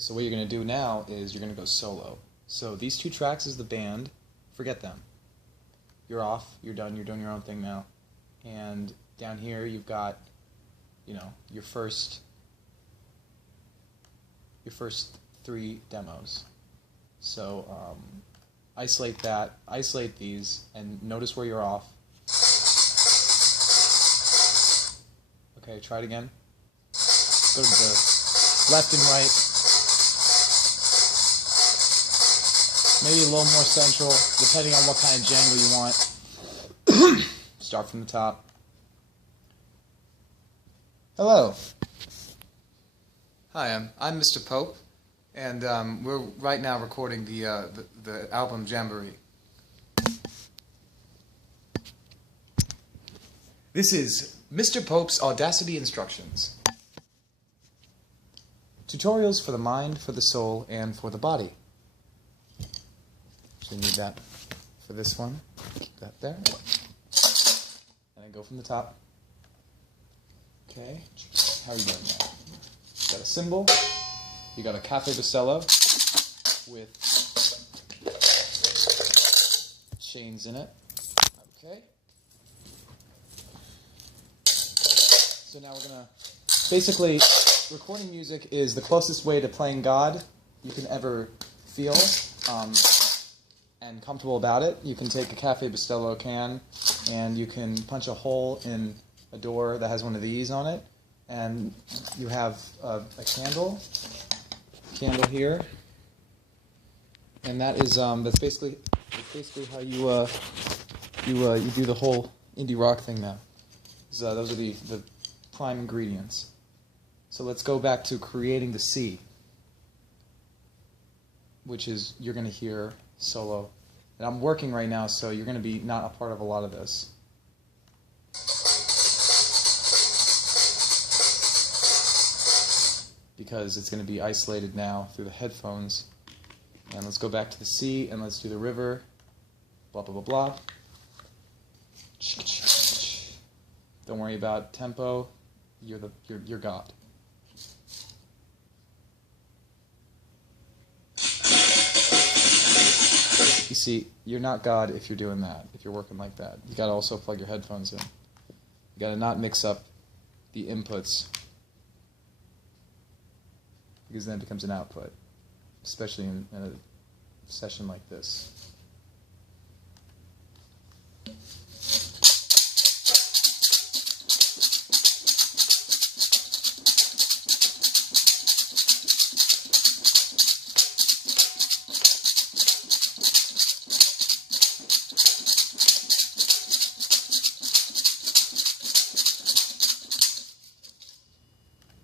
So what you're going to do now is you're going to go solo. So these 2 tracks is the band. Forget them. You're off. You're done. You're doing your own thing now. And down here you've got, your first 3 demos. So isolate that. Isolate these, and notice where you're off. Okay, try it again. Go to the left and right. Maybe a little more central, depending on what kind of jangle you want. Start from the top. Hello. Hi, I'm Mr. Pope, and we're right now recording the album Jamboree. This is Mr. Pope's Audacity Instructions. Tutorials for the mind, for the soul, and for the body. So you need that for this one. Keep that there. And then go from the top. Okay. How are you doing now? You got a cymbal. You got a Cafe Basello with chains in it. Okay. So now we're going to... Basically, recording music is the closest way to playing God you can ever feel. And comfortable about it. You can take a Cafe Bustelo can and you can punch a hole in a door that has one of these on it, and you have a candle here, and that is that's basically how you do the whole indie rock thing now. So those are the prime ingredients. So let's go back to creating the C, which is you're going to hear solo. And I'm working right now, so you're going to be not a part of a lot of this. Because it's going to be isolated now through the headphones. And let's go back to the C, and let's do the river. Blah, blah, blah, blah. Don't worry about tempo. You're God. You see, you're not God if you're doing that, if you're working like that. You gotta also plug your headphones in. You gotta not mix up the inputs, because then it becomes an output, especially in a session like this.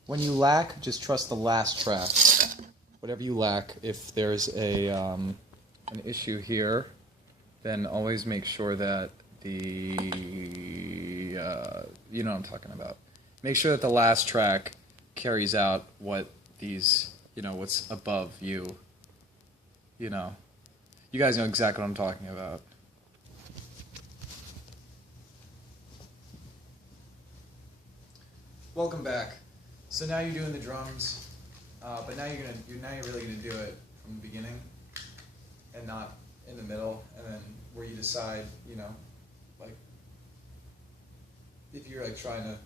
When you lack, just trust the last track. Whatever you lack, if there's an issue here, then always make sure that you know what I'm talking about. Make sure that the last track carries out what these, what's above you. You guys know exactly what I'm talking about. Welcome back. So now you're doing the drums, but now you're really gonna do it from the beginning, and not in the middle, and then where you decide, like if you're like trying to,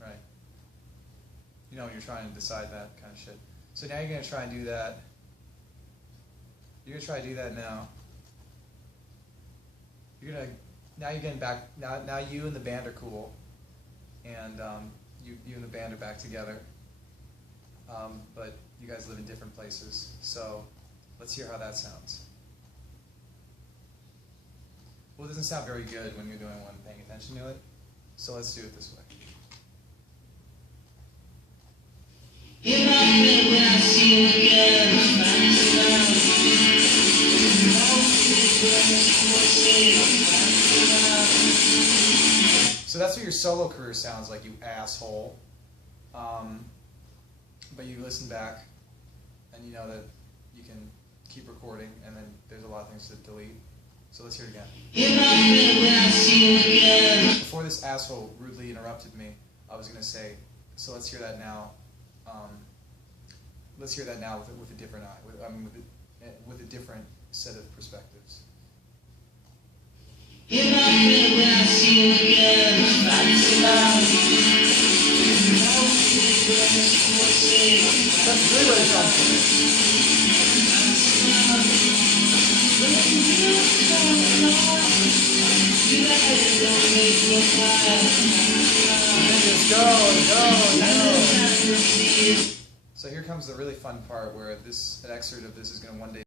right? When you're trying to decide that kind of shit. So now you're gonna try and do that. You're gonna try to do that now. Now you're getting back. Now you and the band are cool. And you and the band are back together, but you guys live in different places, so let's hear how that sounds. Well, it doesn't sound very good when you're doing one paying attention to it, so let's do it this way. So that's what your solo career sounds like, you asshole. But you listen back, and you know that you can keep recording, and then there's a lot of things to delete. So let's hear it again. Before this asshole rudely interrupted me, I was going to say So let's hear that now. Let's hear that now with a different eye, with a different set of perspectives. If I feel when I see you again, That's really something. So here comes the really fun part where an excerpt of this is going to one day